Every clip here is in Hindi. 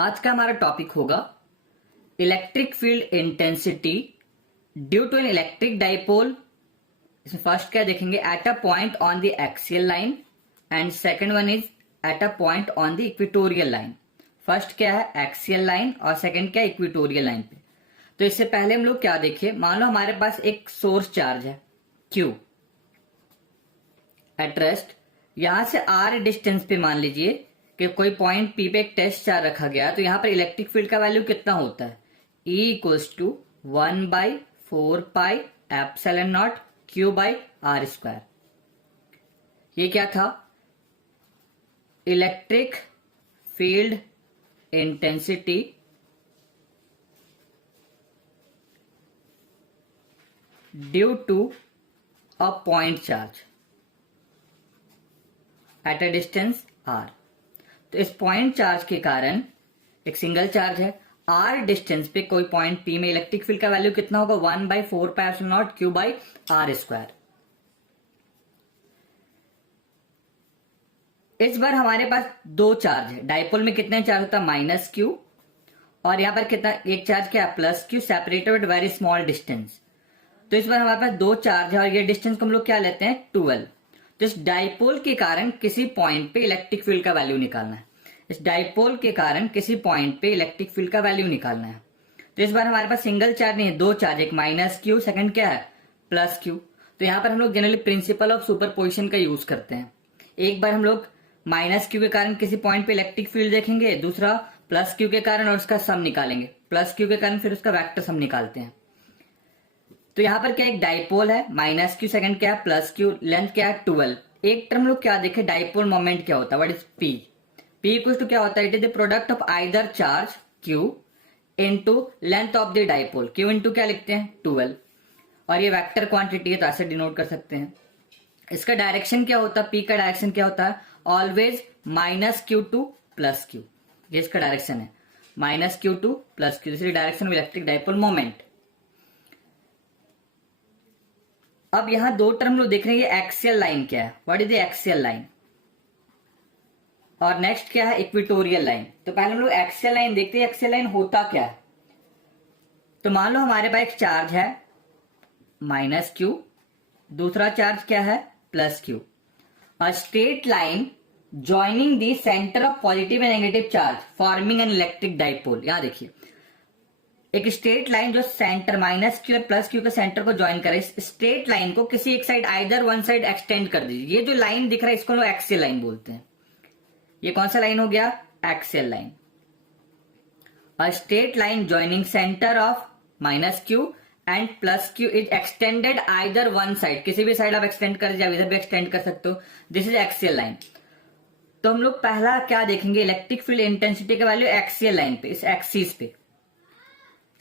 आज का हमारा टॉपिक होगा electric field intensity due to an electric dipole. इसमें फर्स्ट क्या देखेंगे, at a point on the axial line, and second one is at a point on the equatorial line. First क्या है एक्सियल लाइन और सेकंड क्या है इक्वेटोरियल लाइन पे। तो इससे पहले हम लोग क्या देखें, मान लो हमारे पास एक सोर्स चार्ज है Q एट रेस्ट। यहां से R डिस्टेंस पे मान लीजिए कि कोई पॉइंट P पे एक टेस्ट चार्ज रखा गया, तो यहां पर इलेक्ट्रिक फील्ड का वैल्यू कितना होता है, E इक्वल्स टू 1/4πε0 Q/r²। ये क्या था, electric field intensity due to a point charge at a distance r। तो इस पॉइंट चार्ज के कारण एक सिंगल चार्ज है, r डिस्टेंस पे कोई पॉइंट P में इलेक्ट्रिक फील्ड का वैल्यू कितना होगा, 1/4πε0 Q/r²। इस बार हमारे पास दो चार्ज है, डाइपोल में कितने चार्ज होता है -q, और यहां पर कितना एक चार्ज क्या है +q, separated with very small distance. तो इस बार हमारे पास दो चार्ज है और ये डिस्टेंस को हम लोग क्या लेते हैं 12। तो इस डाइपोल के कारण किसी पॉइंट पे इलेक्ट्रिक फील्ड का वैल्यू निकालना है, इस डाइपोल के कारण किसी पॉइंट पे इलेक्ट्रिक फील्ड का वैल्यू निकालना है। तो इस बार हमारे पास सिंगल चार्ज नहीं है, दो चार्ज, एक -q, सेकंड क्या है +q। तो यहां पर हम लोग जनरली प्रिंसिपल ऑफ सुपरपोजिशन का यूज करते हैं। एक बार हम लोग -q के कारण किसी पॉइंट पे इलेक्ट्रिक फील्ड देखेंगे, दूसरा +q के कारण और उसका सम निकालेंगे, +q के कारण फिर उसका वेक्टर सम निकालते हैं। तो यहां पर क्या एक डाइपोल है -q, सेकंड क्या है +q, लेंथ क्या है 12। एक टर्म लोग क्या देखे, डाइपोल मोमेंट क्या होता है, what is P। P equal to क्या होता है, it is the product of either charge Q into length of the dipole, Q into क्या लिखते हैं 12, और ये वेक्टर क्वांटिटी है तो ऐसे डिनोट कर सकते हैं। इसका डायरेक्शन क्या होता है, P का डायरेक्शन क्या होता है, ऑलवेज -q टू +q। ये इसका डायरेक्शन है -q टू +q, दूसरी direction of electric dipole moment. अब यहां दो टर्म लोग देख रहे हैं, ये एक्सियल लाइन क्या है, what is the axial line, और नेक्स्ट क्या है इक्वेटोरियल लाइन। तो पहले हम लोग एक्सियल लाइन देखते हैं, एक्सियल लाइन होता क्या है। तो मान लो हमारे पास एक चार्ज है -q, दूसरा चार्ज क्या है +q, a straight line joining the center of positive and negative charge forming an electric dipole। यहां देखिए एक स्ट्रेट लाइन जो सेंटर -q और +q के सेंटर को ज्वाइन करे, इस स्ट्रेट लाइन को किसी एक side either one side extend कर दीजिए। ये जो लाइन दिख रहा है इसको लोग एक्सियल लाइन बोलते हैं। ये कौन सा लाइन हो गया, axial line. A straight line joining centre of -q and +q is extended either one side, किसी भी साइड आप एक्सटेंड कर दीजिए, इधर भी एक्सटेंड कर सकते हो, दिस इज एक्सियल लाइन। तो हम लोग पहला क्या देखेंगे, इलेक्ट्रिक फील्ड इंटेंसिटी का वैल्यू एक्सियल लाइन पे, इस एक्सिस पे।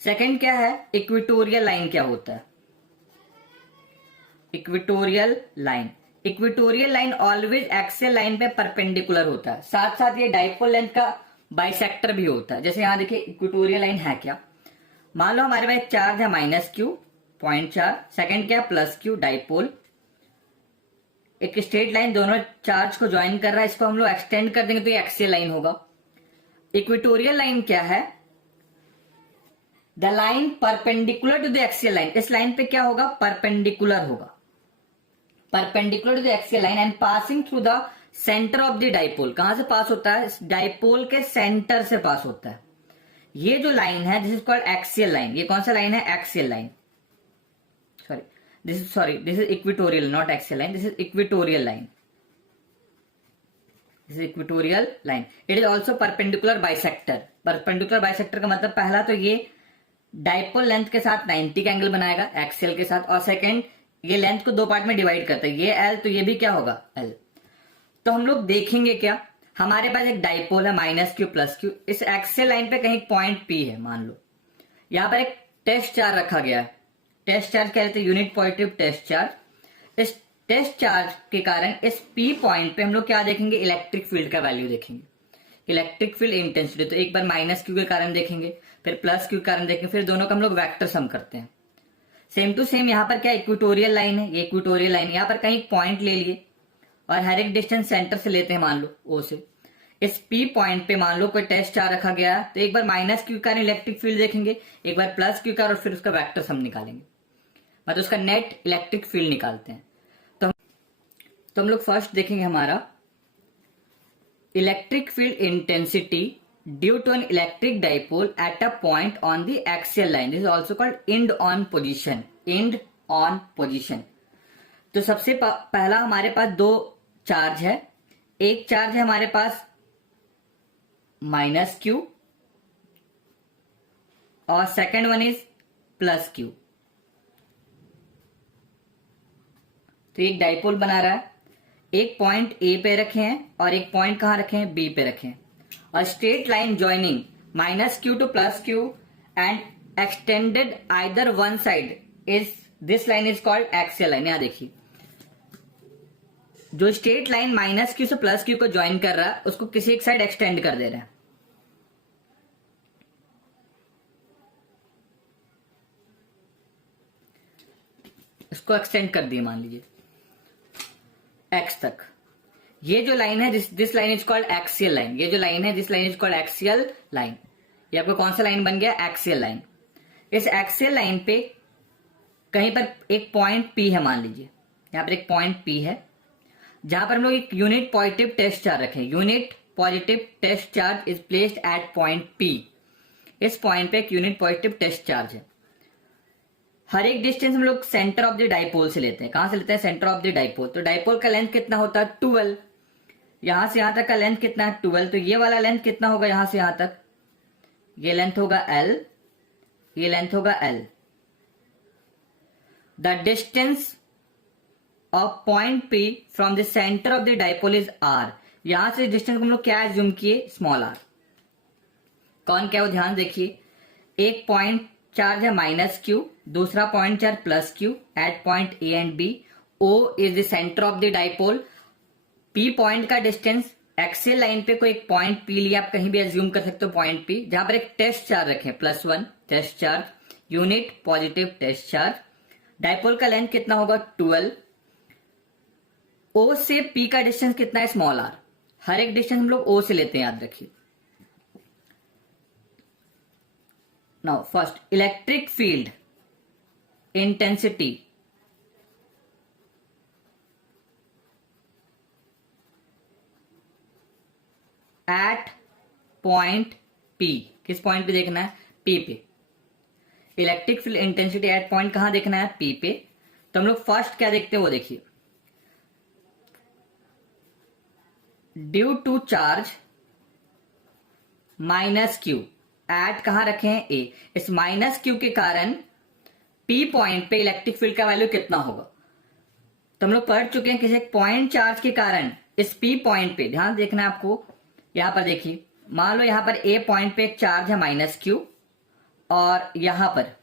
सेकंड क्या है इक्वेटोरियल लाइन क्या होता है, equatorial line. Equatorial line always axial line पे परपेंडिकुलर होता है, साथ साथ ये डाइपोल लेंथ का बाइसेक्टर भी होता है। जैसे यहां देखिए इक्वेटोरियल लाइन है क्या, मान लो हमारे पास एक चार्ज है -q 0.4, सेकंड क्या +q डाइपोल, एक स्ट्रेट लाइन दोनों चार्ज को ज्वाइन कर रहा है, इसको हम लोग एक्सटेंड कर देंगे तो ये एक्सियल लाइन होगा। इक्वेटोरियल लाइन क्या है, the line perpendicular to the axial line, इस लाइन पे क्या होगा परपेंडिकुलर होगा, perpendicular to the axial line and passing through the centre of the dipole. कहां से पास होता है, डाइपोल के सेंटर से पास होता है। ये जो लाइन है this is called axial line. ये कौन सा लाइन है, axial line, this is equatorial, not axial line, this is equatorial line, this is equatorial line. It is also perpendicular bisector. Perpendicular bisector का मतलब पहला तो ये डाइपोल लेंथ के साथ 90 का एंगल बनाएगा एक्सियल के साथ, और सेकंड ये लेंथ को दो पार्ट में डिवाइड करता है, ये L तो ये भी क्या होगा L। तो हम लोग देखेंगे क्या, हमारे पास एक डाइपोल है -q +q, इस एक्सियल लाइन पे कहीं पॉइंट P है, मान लो यहां पर एक टेस्ट चार्ज रखा गया है, टेस्ट चार्ज क्या रहते हैं यूनिट पॉजिटिव टेस्ट चार्ज। इस टेस्ट चार्ज के कारण इस P पॉइंट पे हम लोग क्या देखेंगे, इलेक्ट्रिक फील्ड का वैल्यू देखेंगे, इलेक्ट्रिक फील्ड इंटेंसिटी। तो एक बार -q के कारण देखेंगे, फिर +q के कारण देखेंगे, फिर दोनों का हम लोग वेक्टर सम करते हैं। सेम टू सेम यहाँ पर क्या इक्वेटोरियल लाइन है, ये इक्वेटोरियल लाइन, यहाँ पर कहीं पॉइंट ले लिए और हर एक डिस्टेंस सेंटर से लेते हैं, मान लो O से। इस पी पॉइंट पे मान लो कोई टेस्ट चार्ज रखा गया, तो एक बार माइनस क्यू का इलेक्ट्रिक फील्ड देखेंगे, एक बार प्लस क्यू का, और फिर उसका वेक्टर सम निकालेंगे, मतलब उसका नेट इलेक्ट्रिक फील्ड निकालते हैं। तो हम लोग फर्स्ट देखेंगे हमारा electric field intensity due to an electric dipole at a point on the axial line, this is also called end on position, end on position. तो सबसे पहला हमारे पास दो चार्ज है, एक चार्ज है हमारे पास माइनस क्यू और second one is plus Q. तो एक डाइपोल बना रहा है, एक पॉइंट ए पे रखे हैं और एक पॉइंट कहां रखे हैं, बी पे रखे हैं, और straight line joining minus Q two plus Q and extended either one side is, this line is called axial line. यहां देखिए जो स्ट्रेट लाइन माइनस क्यू से प्लस क्यू को ज्वाइन कर रहा है उसको किसी एक साइड एक्सटेंड कर दे रहा है। इसको एक्सटेंड कर दिए मान लीजिए एक्स तक। ये जो लाइन है this line is called axial line, ये जो लाइन है this line is called axial line. ये आपको कौन सा लाइन बन गया, एक्सियल लाइन। इस एक्सियल लाइन पे कहीं पर एक पॉइंट पी है, मान लीजिए यहां पर एक पॉइंट पी है, जहां पर हम लोग एक यूनिट पॉजिटिव टेस्ट चार्ज रखें। Unit positive test charge is placed at point P. इस पॉइंट पे एक यूनिट पॉजिटिव टेस्ट चार्ज है। हर एक डिस्टेंस हम लोग सेंटर ऑफ द डाइपोल से लेते हैं। कहां से लेते हैं, सेंटर ऑफ द डाइपोल। तो डाइपोल का लेंथ कितना होता है, 12। यहां से यहां तक का लेंथ कितना है, 12। तो ये वाला लेंथ कितना होगा, यहां से यहां तक ये लेंथ होगा L, ये लेंथ होगा L। The distance of point P from the centre of the dipole is R। यहां से डिस्टेंस को हम लोग क्या एज्यूम किए, स्मॉल r। कौन क्या वो ध्यान देखिए, एक पॉइंट चार्ज है माइनस क्यू, दूसरा point charge plus Q at point A and B. O is the centre of the dipole. P point का डिस्टेंस, एक्सियल लाइन पे कोई एक पॉइंट P लिया, आप कहीं भी एज्यूम कर सकते हो पॉइंट P, जहां पर एक टेस्ट चार्ज रखें +1 test charge, unit positive test charge. Dipole का लेंथ कितना होगा, 12। O से P का डिस्टेंस कितना है, स्मॉल r। हर एक डिस्टेंस हम लोग O से लेते हैं, याद रखिए। Now first electric field intensity at point P। किस पॉइंट पे देखना है, P पे। Electric field intensity at point कहां देखना है, P पे। तो हम लोग फर्स्ट क्या देखते हैं वो देखिए, due to charge minus Q at कहां रखे हैं, A। इस माइनस क्यू के कारण P पॉइंट पे इलेक्ट्रिक फील्ड का वैल्यू कितना होगा। तो हम लोग पढ़ चुके हैं, किसी एक पॉइंट चार्ज के कारण इस P पॉइंट पे ध्यान देखना है आपको। यहां पर देखिए, मान लो यहां पर A पॉइंट पे एक चार्ज है माइनस क्यू, और यहां पर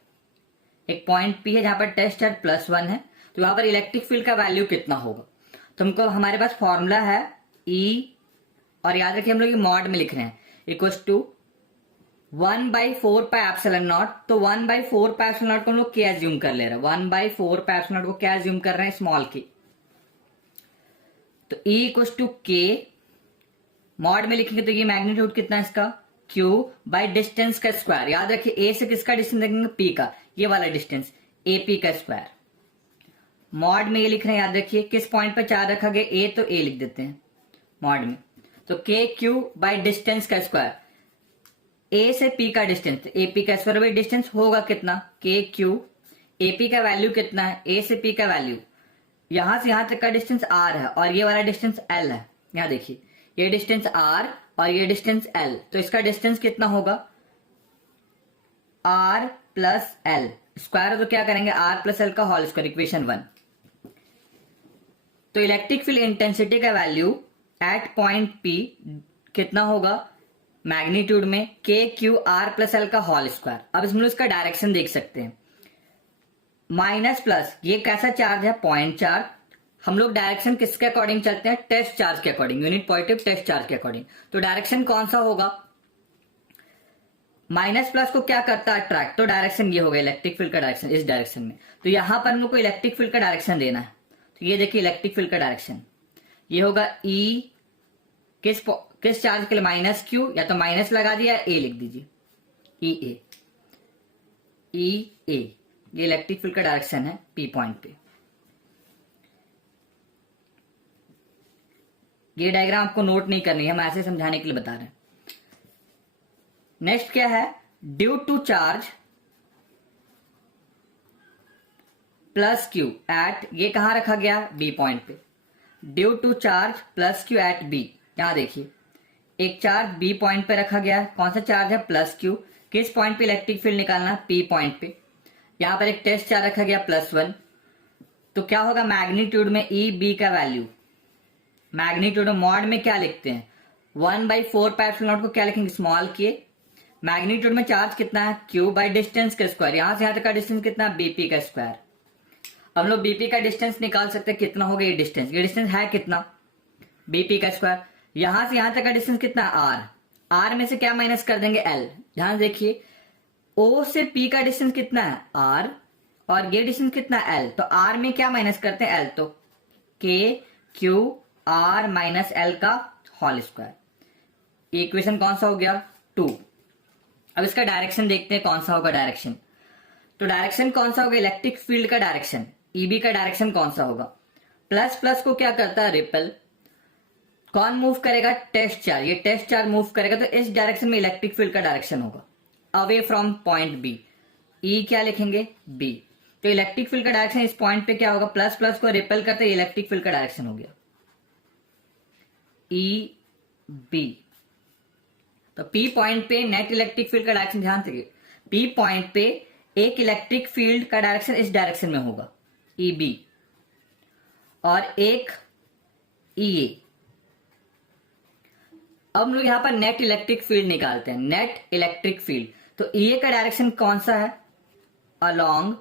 एक पॉइंट P है जहां पर टेस्ट चार्ज +1 है। तो यहां पर इलेक्ट्रिक फील्ड का वैल्यू कितना होगा। तो हमको हमारे पास फॉर्मूला है E, और याद रखिए हम लोग मॉड में लिख रहे हैं, इक्वल्स टू 1/4πε0। तो 1/4πε0 को हम लोग क्या एज्यूम कर ले रहे हैं, 1/4πε0 को क्या एज्यूम कर रहे हैं, स्मॉल के। तो E equals to K, mod में लिखेंगे तो ये मैग्नीट्यूड कितना है इसका, Q बाय डिस्टेंस का स्क्वायर। याद रखिए A से किसका डिस्टेंस देखेंगे, P का, ये वाला डिस्टेंस AP का स्क्वायर। मॉड में ये लिख रहे हैं, याद रखिए किस पॉइंट पर चार्ज रखा गया, A, तो A लिख देते हैं मॉड में। तो KQ बाय डिस्टेंस का स्क्वायर, A से P का डिस्टेंस, AP का स्क्वायर बाय डिस्टेंस होगा कितना, KQ। AP का वैल्यू कितना है, A से P का वैल्यू, यहां से यहां तक का डिस्टेंस R है, और ये वाला डिस्टेंस L है। यहां देखिए ये डिस्टेंस R और ये डिस्टेंस L, तो इसका डिस्टेंस कितना होगा, R प्लस L स्क्वायर। तो क्या करेंगे, R प्लस L का होल स्क्वायर, इक्वेशन 1। तो इलेक्ट्रिक फील्ड इंटेंसिटी का वैल्यू एट पॉइंट P कितना होगा, मैग्नीट्यूड में KQR प्लस L का होल स्क्वायर। अब इसमें इसका डायरेक्शन देख सकते हैं, माइनस प्लस, ये कैसा चार्ज है, पॉइंट चार्ज। हम लोग डायरेक्शन किसके अकॉर्डिंग चलते हैं, टेस्ट चार्ज के according, unit positive test charge के अकॉर्डिंग। तो डायरेक्शन कौन सा होगा, माइनस प्लस को क्या करता है, अट्रैक्ट। तो डायरेक्शन ये होगा इलेक्ट्रिक फील्ड का डायरेक्शन, इस डायरेक्शन में। तो यहां पर हम लोग को इलेक्ट्रिक फील्ड का डायरेक्शन देना है। तो ये देखिए इलेक्ट्रिक फील्ड का डायरेक्शन ये होगा E, किस चार्ज के लिए? माइनस क्यू, या तो माइनस लगा दिया, ए लिख दीजिए, ई ए, ई ए, ये इलेक्ट्रिक फील्ड का डायरेक्शन है पी पॉइंट पे। ये डायग्राम आपको नोट नहीं करनी है, हम ऐसे समझाने के लिए बता रहे हैं। नेक्स्ट क्या है? Due to charge plus Q at, ये कहां रखा गया? बी पॉइंट पे। Due to charge plus Q at B, यहां देखिए एक चार्ज बी पॉइंट पे रखा गया है। कौन सा चार्ज है? Plus Q. किस पॉइंट पे इलेक्ट्रिक फील्ड निकालना? पी पॉइंट पे। यहां पर एक टेस्ट चार्ज रखा गया +1, तो क्या होगा? मैग्नीट्यूड में ई बी का वैल्यू, मैग्नीट्यूड मॉड में क्या लिखते हैं? 1/4πε0 को क्या लिखेंगे? स्मॉल के। मैग्नीट्यूड में चार्ज कितना है? क्यू बाई डिस्टेंस का स्क्वायर। यहां से यहां तक का डिस्टेंस कितना? बीपी का स्क्वायर। हम लोग बीपी का डिस्टेंस निकाल सकते हैं, कितना होगा ये डिस्टेंस? ये डिस्टेंस है कितना? बीपी का स्क्वायर। यहां से यहां तक का डिस्टेंस कितना? आर। आर में से क्या माइनस कर देंगे? एल। ध्यान देखिए ओ से पी का डिस्टेंस कितना है? आर, और ये डिस्टेंस कितना? एल। तो आर में क्या माइनस करते हैं? एल। तो के क्यू आर माइनस एल का होल स्क्वायर। इक्वेशन कौन सा हो गया? 2। अब इसका डायरेक्शन देखते हैं कौन सा होगा डायरेक्शन। तो डायरेक्शन कौन सा होगा? इलेक्ट्रिक फील्ड का डायरेक्शन, ईबी का डायरेक्शन कौन सा होगा? प्लस प्लस को क्या करता है? रिपेल। कौन मूव करेगा? Test charge. ये टेस्ट चार्ज मूव करेगा, तो इस डायरेक्शन में इलेक्ट्रिक फील्ड का डायरेक्शन होगा away from point B. E क्या लिखेंगे? बी। तो इलेक्ट्रिक फील्ड का डायरेक्शन इस पॉइंट पे क्या होगा? प्लस प्लस को रिपेल करते इलेक्ट्रिक फील्ड का डायरेक्शन हो गया ई बी। तो पी पॉइंट पे नेट इलेक्ट्रिक फील्ड का डायरेक्शन, ध्यान से, पी पॉइंट पे एक इलेक्ट्रिक फील्ड का डायरेक्शन इस डायरेक्शन में होगा ई बी, और एक ई ए। अब हम लोग यहां पर नेट इलेक्ट्रिक फील्ड निकालते हैं। नेट इलेक्ट्रिक फील्ड, तो ई ए का डायरेक्शन कौन सा है? अलोंग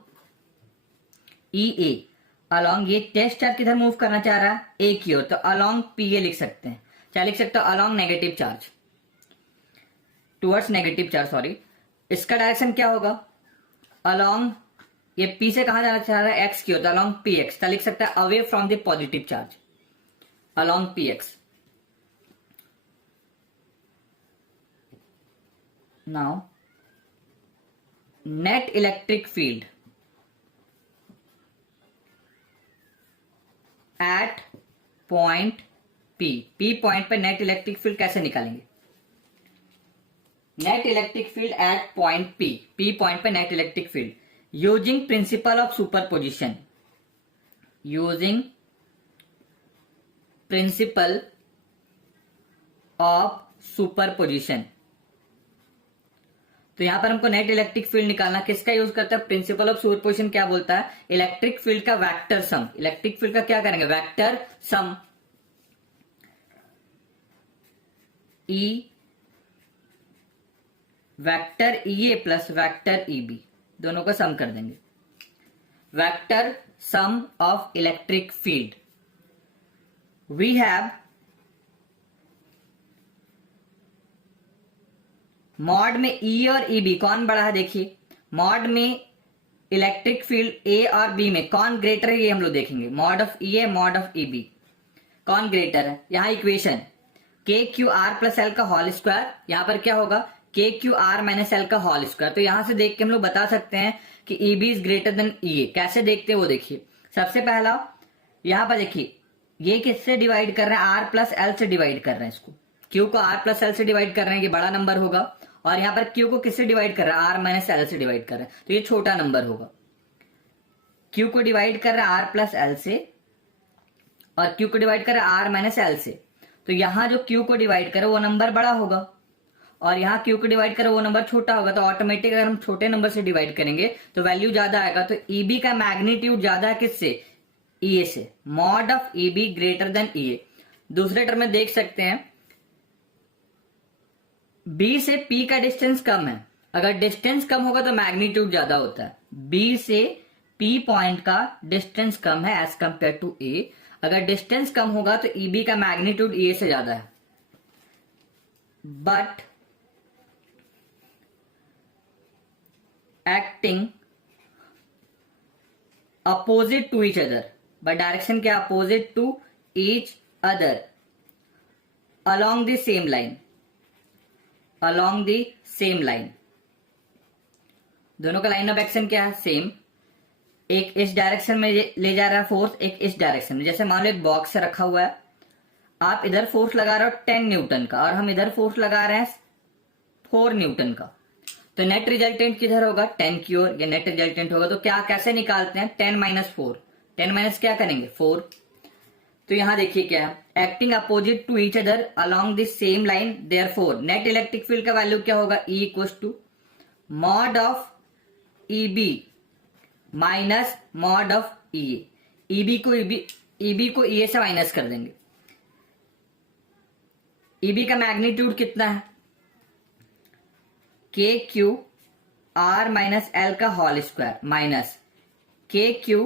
ई ए। अलोंग, ये टेस्ट चार्ज किधर मूव करना चाह रहा है? ए की ओर, तो अलोंग पी ए लिख सकते हैं। क्या लिख सकते हो? Along negative charge, towards negative charge, sorry. इसका डायरेक्शन क्या होगा? अलोंग, ये पी से कहां जाना चाह रहा है? एक्स की ओर, तो अलोंग पी एक्स। क्या लिख सकता है? Away from the positive charge, along P X. Now net electric field at point P. P point पे नेट इलेक्ट्रिक फील्ड कैसे निकालेंगे? Net electric field at point P, P point पे net electric field using principle of superposition, using principle of superposition. तो यहां पर हमको नेट इलेक्ट्रिक फील्ड निकालना, किसका यूज करता है? प्रिंसिपल ऑफ सुपरपोजिशन क्या बोलता है? इलेक्ट्रिक फील्ड का वेक्टर सम। इलेक्ट्रिक फील्ड का क्या करेंगे? Vector sum. E vector E A plus vector E B, दोनों का सम कर देंगे। Vector sum of electric field, we have mod में ई और ई बी कौन बड़ा है? देखिए मॉड में इलेक्ट्रिक फील्ड ए और बी में कौन ग्रेटर है, ये हम लोग देखेंगे। Mod of E A, mod of E B, कौन ग्रेटर है? यहां equation K Q R plus L का होल स्क्वायर, यहां पर क्या होगा? K Q R minus L का होल स्क्वायर। तो यहां से देख के हम लोग बता सकते हैं कि E B is greater than E A. कैसे देखते हैं वो देखिए। सबसे पहला यहां पर देखिए, ये किससे डिवाइड कर रहे हैं? आर प्लस एल से डिवाइड कर रहे हैं इसको। क्यू को आर प्लस एल से डिवाइड कर रहे हैं, ये बड़ा नंबर होगा। और यहां पर क्यू को किससे डिवाइड कर रहा है? आर माइनस एल से डिवाइड कर रहे हैं, तो ये छोटा नंबर होगा। क्यू को डिवाइड कर रहा है आर प्लस एल से, और क्यू को डिवाइड कर रहा है आर माइनस एल से। तो यहां जो क्यू को डिवाइड करे वो नंबर बड़ा होगा, और यहां क्यू को डिवाइड करे वो नंबर छोटा होगा। तो ऑटोमेटिक अगर हम छोटे नंबर से डिवाइड करेंगे तो वैल्यू ज्यादा आएगा। तो ईबी का मैग्नीट्यूड ज्यादा है किससे? ई ए से। Mod of E B greater than E A. दूसरे टर्म में देख सकते हैं, बी से पी का डिस्टेंस कम है। अगर डिस्टेंस कम होगा तो मैग्नीट्यूड ज्यादा होता है। बी से पी पॉइंट का डिस्टेंस कम है एज कंपेयर टू ए। अगर डिस्टेंस कम होगा तो ईबी का मैग्नीट्यूड ए से ज्यादा है। But acting opposite to each other, but direction क्या? Opposite to each other. along the same line, along the same line, दोनों का लाइन ऑफ एक्शन क्या है? सेम। एक इस डायरेक्शन में ले जा रहा है फोर्स, एक इस डायरेक्शन में। जैसे मान लो एक बॉक्स रखा हुआ है, आप इधर फोर्स लगा रहे हो 10 न्यूटन का और हम इधर फोर्स लगा रहे हैं 4 न्यूटन का, तो नेट रिजल्टेंट किधर होगा? 10 की ओर। ये नेट रिजल्टेंट होगा। तो क्या कैसे निकालते हैं? 10 माइनस 4, 10 माइनस क्या करेंगे? 4। तो यहां देखिए क्या है, acting opposite to each other along the same line, therefore net electric field का वैल्यू क्या होगा? E equals to mod of EB minus mod of EA। EB को EA से माइनस कर देंगे। EB का मैग्नीट्यूड कितना है? KQ R माइनस L का whole square minus KQ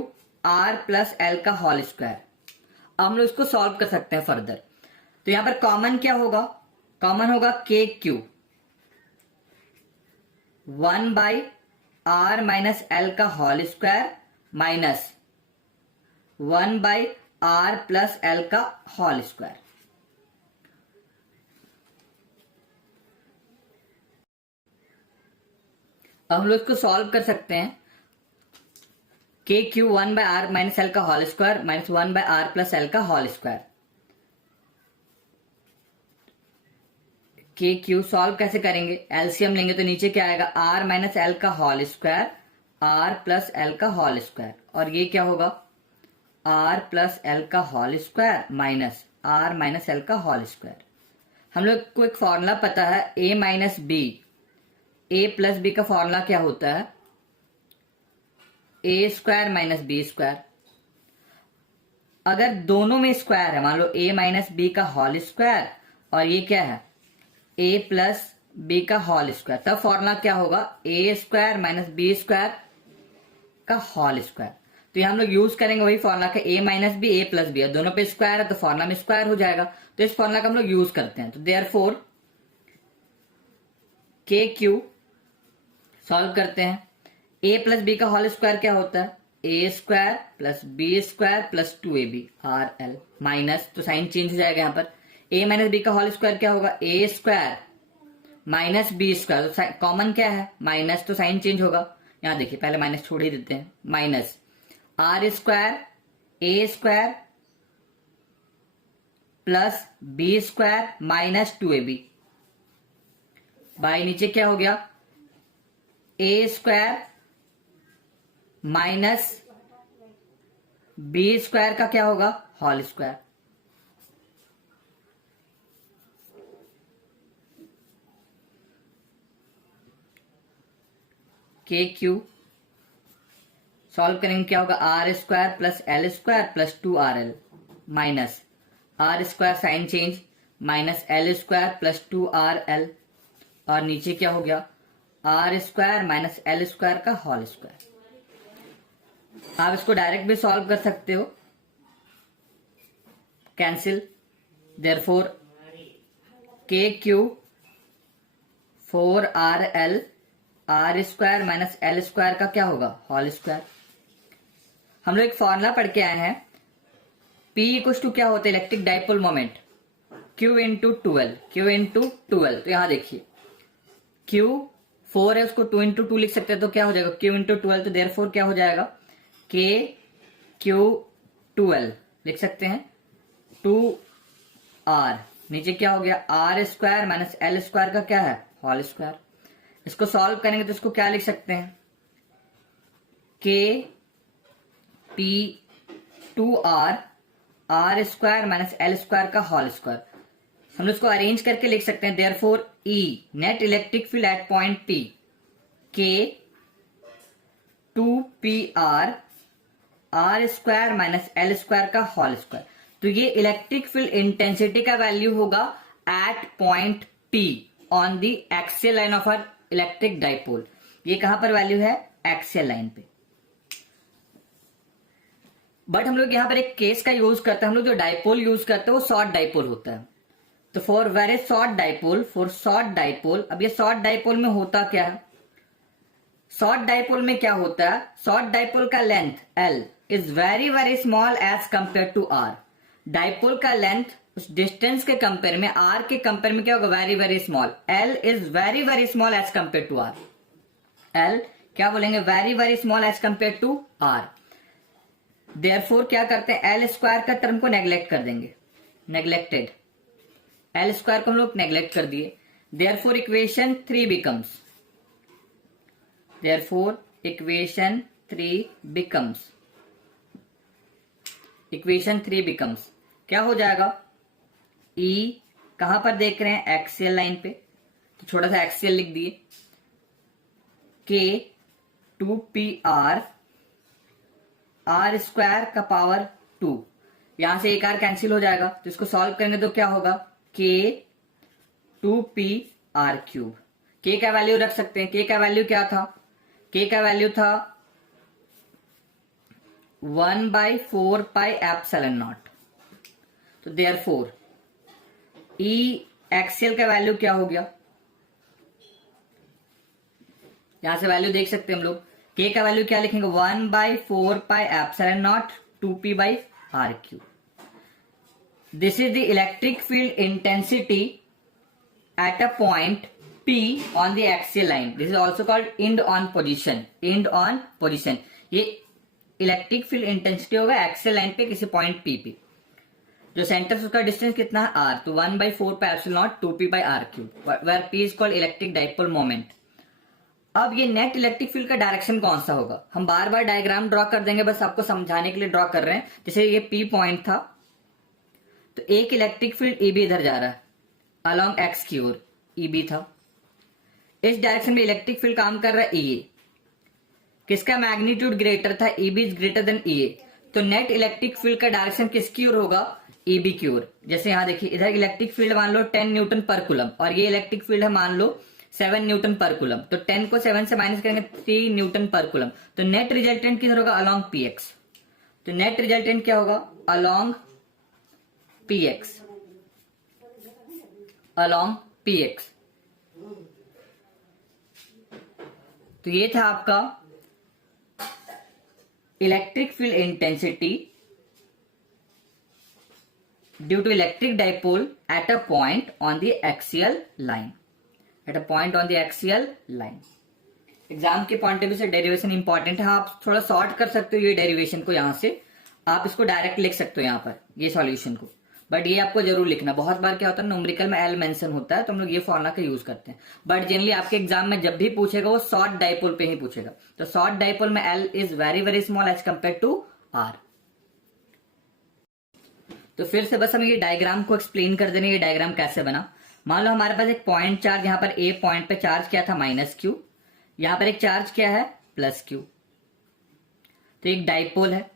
R plus L का होल स्क्वायर। अब हम लोग इसको सॉल्व कर सकते हैं फर्दर। तो यहां पर कॉमन क्या होगा? कॉमन होगा KQ 1 by R minus L का whole square minus 1 by R plus L का होल स्क्वायर। अब हम लोग इसको सॉल्व कर सकते हैं। KQ 1 by R minus L का whole square minus 1 by R plus L का होल स्क्वायर। KQ सॉल्व कैसे करेंगे? एलसीएम लेंगे तो नीचे क्या आएगा? R माइनस L का whole square R plus L का होल स्क्वायर, और ये क्या होगा? R प्लस L का whole square minus R minus L का होल स्क्वायर। हम लोग को एक फॉर्मूला पता है, A minus B, A plus B का फॉर्मूला क्या होता है? A square minus B square. अगर दोनों में स्क्वायर है, मान लो A माइनस B का होल स्क्वायर और ये क्या है? A प्लस B का होल स्क्वायर, तब फॉर्मूला क्या होगा? A square minus B square का होल स्क्वायर। तो यहां हम लोग यूज करेंगे वही फॉर्मूला का, A minus B A plus B, दोनों पे स्क्वायर है तो फॉर्मूला में स्क्वायर हो जाएगा। तो इस फॉर्मूला का हम लोग यूज करते हैं। तो देयरफॉर KQ सॉल्व करते हैं। A प्लस B का होल स्क्वायर क्या होता है? A square plus B square plus 2AB RL minus, तो साइन चेंज हो जाएगा यहाँ पर। A माइनस B का होल स्क्वायर क्या होगा? A square minus B square, तो कॉमन क्या है? माइनस, तो साइन चेंज होगा। यहाँ देखिए पहले माइनस छोड़ ही देते हैं, minus R square A square plus B square minus 2AB by नीचे क्या हो गया? A square minus B square का क्या होगा? Whole square. KQ सॉल्व करेंगे क्या होगा? R square plus L square plus 2RL minus R square sign change minus L square plus 2RL, और नीचे क्या हो गया? R square minus L square का होल स्क्वायर। आप इसको डायरेक्ट भी सॉल्व कर सकते हो, cancel. Therefore KQ 4RL R square minus L square का क्या होगा? Whole square. हम लोग एक फॉर्मूला पढ़ के आए हैं, P इक्वल्स टू क्या होता है? Electric dipole moment Q into 12, Q into 12। तो यहां देखिए Q 4 है, उसको 2 इंटू 2 लिख सकते हैं, तो क्या हो जाएगा? Q into 12। तो देयरफॉर क्या हो जाएगा? K Q 12 लिख सकते हैं, 2R नीचे क्या हो गया? R square minus L square का क्या है? Whole square. इसको सॉल्व करेंगे तो इसको क्या लिख सकते हैं? K P 2R R square minus L square का होल स्क्वायर। हम लोग इसको अरेंज करके लिख सकते हैं, therefore E net electric field at point P K 2PR R square minus L square का होल स्क्वायर। तो ये इलेक्ट्रिक फील्ड इंटेंसिटी का वैल्यू होगा at point P on the axial line of our electric dipole. ये कहां पर वैल्यू है? एक्सियल लाइन पे। बट हम लोग यहां पर एक केस का यूज करते हैं, हम लोग जो डाइपोल यूज करते हैं वो शॉर्ट डाइपोल होता है। तो फॉर वेरी शॉर्ट डाइपोल, अब ये शॉर्ट डाइपोल में होता क्या है? शॉर्ट डाइपोल में क्या होता है? शॉर्ट डाइपोल का length L is very very small as compare to R। Dipole का लेंथ उस डिस्टेंस के कंपेयर में, आर के कंपेयर में क्या होगा, very very small. L is very very small as compare to R. L क्या बोलेंगे, very very small as compare to R. Therefore क्या करते हैं, एल स्क्वायर का टर्म को नेग्लेक्ट कर देंगे, नेग्लेक्टेड, एल स्क्वायर को हम लोग नेग्लेक्ट कर दिए। Therefore equation 3 becomes, therefore equation 3 becomes, equation 3 becomes क्या हो जाएगा, ई कहां पर देख रहे हैं, एक्सियल लाइन पे, तो छोटा सा एक्सियल लिख दिए, के 2pr आर स्क्वायर का पावर 2, यहां से एक आर कैंसिल हो जाएगा, तो इसको सॉल्व करेंगे तो क्या होगा, के 2pr³। के का वैल्यू रख सकते हैं, के का वैल्यू क्या था, के का वैल्यू था 1/4πε0। तो देयरफॉर ई एक्सियल का वैल्यू क्या हो गया, यहां से वैल्यू देख सकते हैं हम लोग, के का वैल्यू क्या लिखेंगे, 1/4πε0 2p/r³। This is the electric field intensity at a point P on the axial line. This is also called end on position. End on position. ये इलेक्ट्रिक फील्ड इंटेंसिटी होगा एक्सियल लाइन पे किसी पॉइंट P पे, जो सेंटर से उसका डिस्टेंस कितना है R, तो 1/4πε0 2p/r³, where P is called electric dipole moment. अब ये नेट इलेक्ट्रिक फील्ड का डायरेक्शन कौन सा होगा, हम बार बार डायग्राम ड्रॉ कर देंगे, बस आपको समझाने के लिए ड्रॉ कर रहे हैं। जैसे ये P पॉइंट था, तो एक इलेक्ट्रिक फील्ड EB इधर जा रहा है अलॉन्ग एक्स की ओर, EB था, इस डायरेक्शन में इलेक्ट्रिक फील्ड काम कर रहा है EA, किसका मैग्नीट्यूड ग्रेटर था, EB is greater then EA, तो नेट इलेक्ट्रिक फील्ड का डायरेक्शन किसकी ओर होगा, EB की ओर। जैसे यहां देखिए, इधर इलेक्ट्रिक फील्ड मान लो 10 न्यूटन पर कूलम, और ये इलेक्ट्रिक फील्ड है मान लो 7 न्यूटन पर कूलम, तो 10 को 7 से माइनस करेंगे 3 न्यूटन पर कूलम, तो नेट रिजल्टेंट किधर होगा, अलॉन्ग PX। तो नेट रिजल्टेंट क्या होगा, अलॉन्ग PX, अलॉन्ग PX। तो ये था आपका electric field intensity due to electric dipole at a point on the axial line, at a point on the axial line. Exam के पॉइंट ऑफ व्यू से डेरिवेशन इंपॉर्टेंट है, आप थोड़ा शॉर्ट कर सकते हो ये डेरिवेशन को, यहां से आप इसको डायरेक्ट लिख सकते हो यहाँ पर ये सॉल्यूशन को, बट ये आपको जरूर लिखना। बहुत बार क्या होता है, न्यूमेरिकल में एल मेंशन होता है, तो हम लोग ये फॉर्मुला का यूज करते हैं, बट जनरली आपके एग्जाम में जब भी पूछेगा वो शॉर्ट डाइपोल पे ही पूछेगा, तो शॉर्ट डाइपोल में L is very very small as compare to R. तो फिर से बस हम ये डायग्राम को एक्सप्लेन कर देने, ये डायग्राम कैसे बना। मान लो हमारे पास एक पॉइंट चार्ज, यहाँ पर ए पॉइंट पे चार्ज क्या था, -q, यहां पर एक चार्ज क्या है, +q, तो एक डाइपोल है।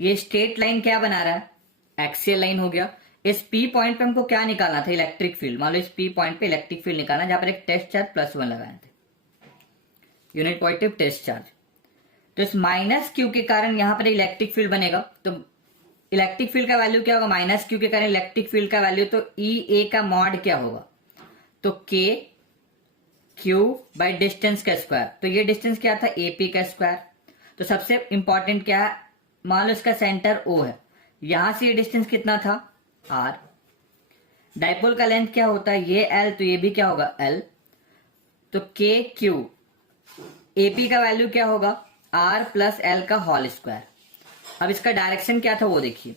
ये स्ट्रेट लाइन क्या बना रहा है, एक्सियल लाइन हो गया। इस P पॉइंट पे हमको क्या निकालना था, इलेक्ट्रिक फील्ड। मान लो इस P पॉइंट पे इलेक्ट्रिक फील्ड निकालना, जहां पर एक टेस्ट चार्ज +1 लगाए थे, यूनिट पॉजिटिव टेस्ट चार्ज। तो इस -q के कारण यहां पर इलेक्ट्रिक फील्ड बनेगा, तो इलेक्ट्रिक फील्ड का वैल्यू क्या होगा, -q के कारण इलेक्ट्रिक फील्ड का वैल्यू, तो EA का मॉड क्या होगा, तो K Q बाय डिस्टेंस का स्क्वायर, तो ये डिस्टेंस क्या था, AP का स्क्वायर। तो सबसे इंपॉर्टेंट क्या है, मान लो इसका सेंटर O है, यहां से ये डिस्टेंस कितना था, R। डाइपोल का लेंथ क्या होता है, ये L, तो ये भी क्या होगा, L। तो K Q, AP का वैल्यू क्या होगा, R प्लस L का होल स्क्वायर। अब इसका डायरेक्शन क्या था वो देखिए,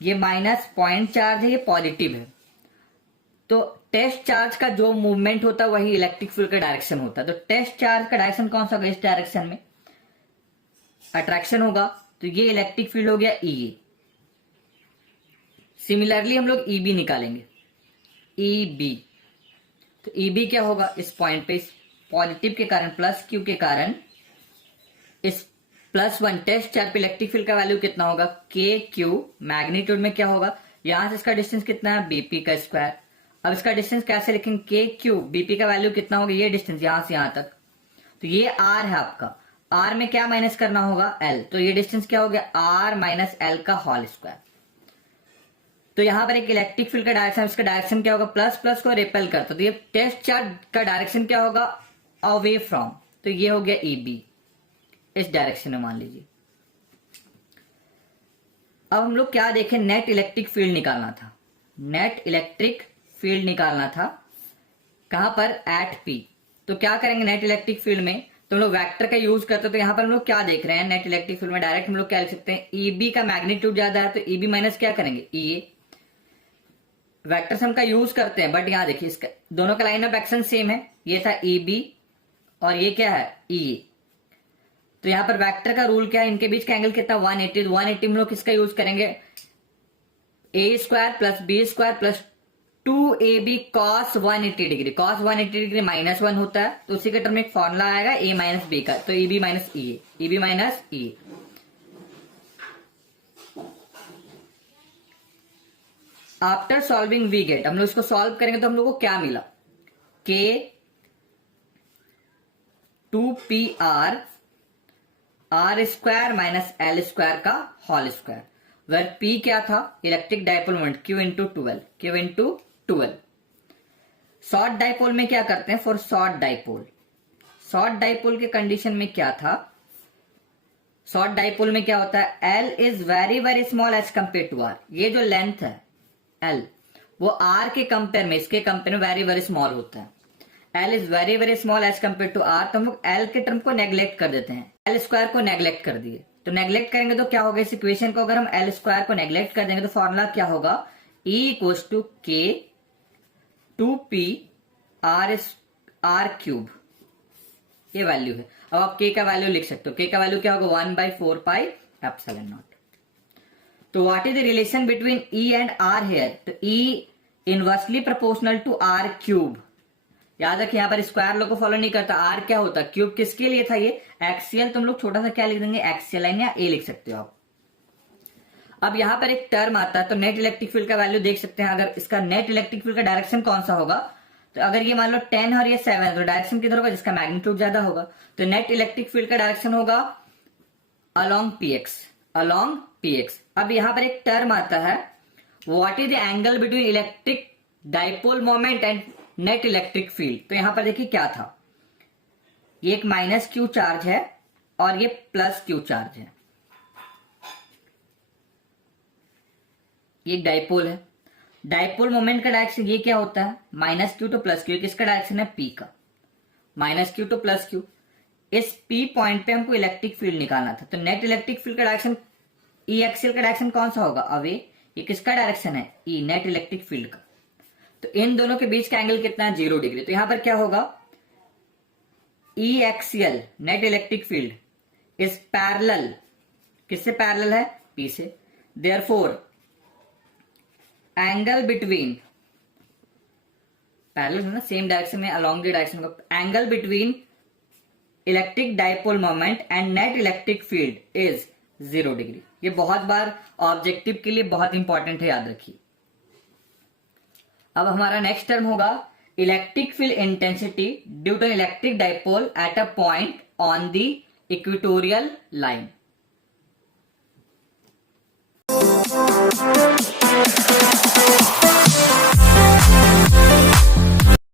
ये माइनस पॉइंट चार्ज है, ये पॉजिटिव है, तो टेस्ट चार्ज का जो मूवमेंट होता है वही इलेक्ट्रिक फील्ड का डायरेक्शन होता है। तो टेस्ट चार्ज का डायरेक्शन कौन सा होगा, इस डायरेक्शन में अट्रैक्शन होगा, तो ये इलेक्ट्रिक फील्ड हो गया EA। सिमिलरली हम लोग EB निकालेंगे, EB, तो EB क्या होगा, इस पॉइंट पे, इस पॉजिटिव के कारण, +q के कारण, इस +1 टेस्ट चार्ज पे इलेक्ट्रिक फील्ड का वैल्यू कितना होगा, KQ, मैग्नीट्यूड में क्या होगा, यहां से इसका डिस्टेंस कितना है, BP का स्क्वायर। अब इसका डिस्टेंस कैसे लिखेंगे, KQ, BP का वैल्यू कितना होगा, ये डिस्टेंस यहां से यहां तक, तो ये R है आपका, R में क्या माइनस करना होगा, L, तो ये डिस्टेंस क्या हो गया, R माइनस L का होल स्क्वायर। तो यहां पर एक इलेक्ट्रिक फील्ड का डायरेक्शन, इसका डायरेक्शन क्या होगा, प्लस को रिपेल करता, तो ये टेस्ट चार्ज का डायरेक्शन क्या होगा, अवे फ्रॉम, तो ये हो गया EB, इस डायरेक्शन में मान लीजिए। अब हम लोग क्या देखें, नेट इलेक्ट्रिक फील्ड निकालना था। नेट इलेक्ट्रिक फील्ड निकालना था कहां पर, एट पी। तो क्या करेंगे नेट इलेक्ट्रिक फील्ड में, तो हम लोग वेक्टर का यूज करते हैं। तो यहाँ पर हम लोग क्या देख रहे हैं, नेट इलेक्ट्रिक फील्ड में डायरेक्ट हम लोग क्या लिख सकते हैं, ईबी का मैग्नीट्यूड ज्यादा है तो ईबी माइनस क्या करेंगे, ई। वेक्टर सम का यूज करते हैं, बट यहाँ देखिए इसका दोनों का लाइन ऑफ एक्शन सेम है, ये था ईबी और ये क्या है, ई। तो यहाँ पर वेक्टर का रूल क्या है, इनके बीच का एंगल कितना, 180। 180 हम लोग किसका यूज करेंगे, A square plus B square plus 2ab cos 180 degree. cos 180 degree -1 होता है, तो उसी के टर्म में एक फॉर्मूला आएगा a माइनस बी का, तो eb minus E, eb minus E. After solving we get, हम लोग इसको सॉल्व करेंगे तो हम लोग को क्या मिला, k 2pr r square minus L square का होल स्क्वायर, वेर p क्या था, electric dipole moment q into 12, q into 12। Short dipole में क्या करते हैं, for short dipole, short dipole के कंडीशन में क्या था, शॉर्ट डायपोल में क्या होता है, L is very very small as compare to R। ये जो लेंथ है L, वो R के कंपेयर में, इसके कंपेयर में वेरी वेरी स्मॉल होता है। L is very very small as compare to R, तो हम लोग L के टर्म को नेग्लेक्ट कर देते हैं, L स्क्वायर को नेग्लेक्ट कर दिए। तो नेग्लेक्ट करेंगे तो क्या होगा, इस इक्वेशन को अगर हम L स्क्वायर को नेग्लेक्ट कर देंगे तो फॉर्मूला क्या होगा, E equals to K 2p r cube, ये वैल्यू है। अब आप k का वैल्यू लिख सकते हो, k का वैल्यू क्या होगा, 1/4 पाई एप्सिलॉन नॉट। तो what is the relation between E and R here, तो E inversely proportional to R cube. याद रखिए यहाँ पर स्क्वायर लोग को फॉलो नहीं करता, R क्या होता, क्यूब किसके लिए था, ये एक्सियल। तुम लोग छोटा सा क्या लिख देंगे, एक्सियल लाइन या A लिख सकते हो आप। अब यहाँ पर एक टर्म आता है, तो नेट इलेक्ट्रिक फील्ड का वैल्यू देख सकते हैं। अगर इसका नेट इलेक्ट्रिक फील्ड का डायरेक्शन कौन सा होगा, तो अगर ये मान लो 10 और ये 7, तो डायरेक्शन किधर होगा, जिसका मैग्नीट्यूड ज्यादा होगा। तो नेट इलेक्ट्रिक फील्ड का डायरेक्शन होगा अलोंग px, अलोंग px। अब यहाँ पर एक टर्म आता है, what is the angle between electric dipole moment and net electric field. तो यहाँ पर देखिए क्या था, ये एक माइनस क्यू चार्ज है और ये प्लस क्यू चार्ज है, ये एक डाइपोल है। डाइपोल मोमेंट का डायरेक्शन ये क्या होता है, minus Q two plus Q. किसका डायरेक्शन है, पी का, minus Q two plus Q. इस पी पॉइंट पे हमको इलेक्ट्रिक फील्ड निकालना था, तो नेट इलेक्ट्रिक फील्ड का डायरेक्शन ई एक्सियल का डायरेक्शन कौन सा होगा, अवे। ये किसका डायरेक्शन है, ई, नेट इलेक्ट्रिक फील्ड का। तो इन दोनों के बीच का एंगल कितना है, 0 डिग्री। तो यहां पर क्या होगा, E axial net electric field is parallel, किससे पैरेलल है, पी से। देयरफॉर एंगल बिटवीन, पैरेलल है ना, सेम डायरेक्शन में, अलोंग द डायरेक्शन का, angle between electric dipole moment and net electric field is 0 degree. ये बहुत बार ऑब्जेक्टिव के लिए बहुत इंपॉर्टेंट है, याद रखिए। अब हमारा नेक्स्ट टर्म होगा electric field intensity due to electric dipole at a point on the equatorial line.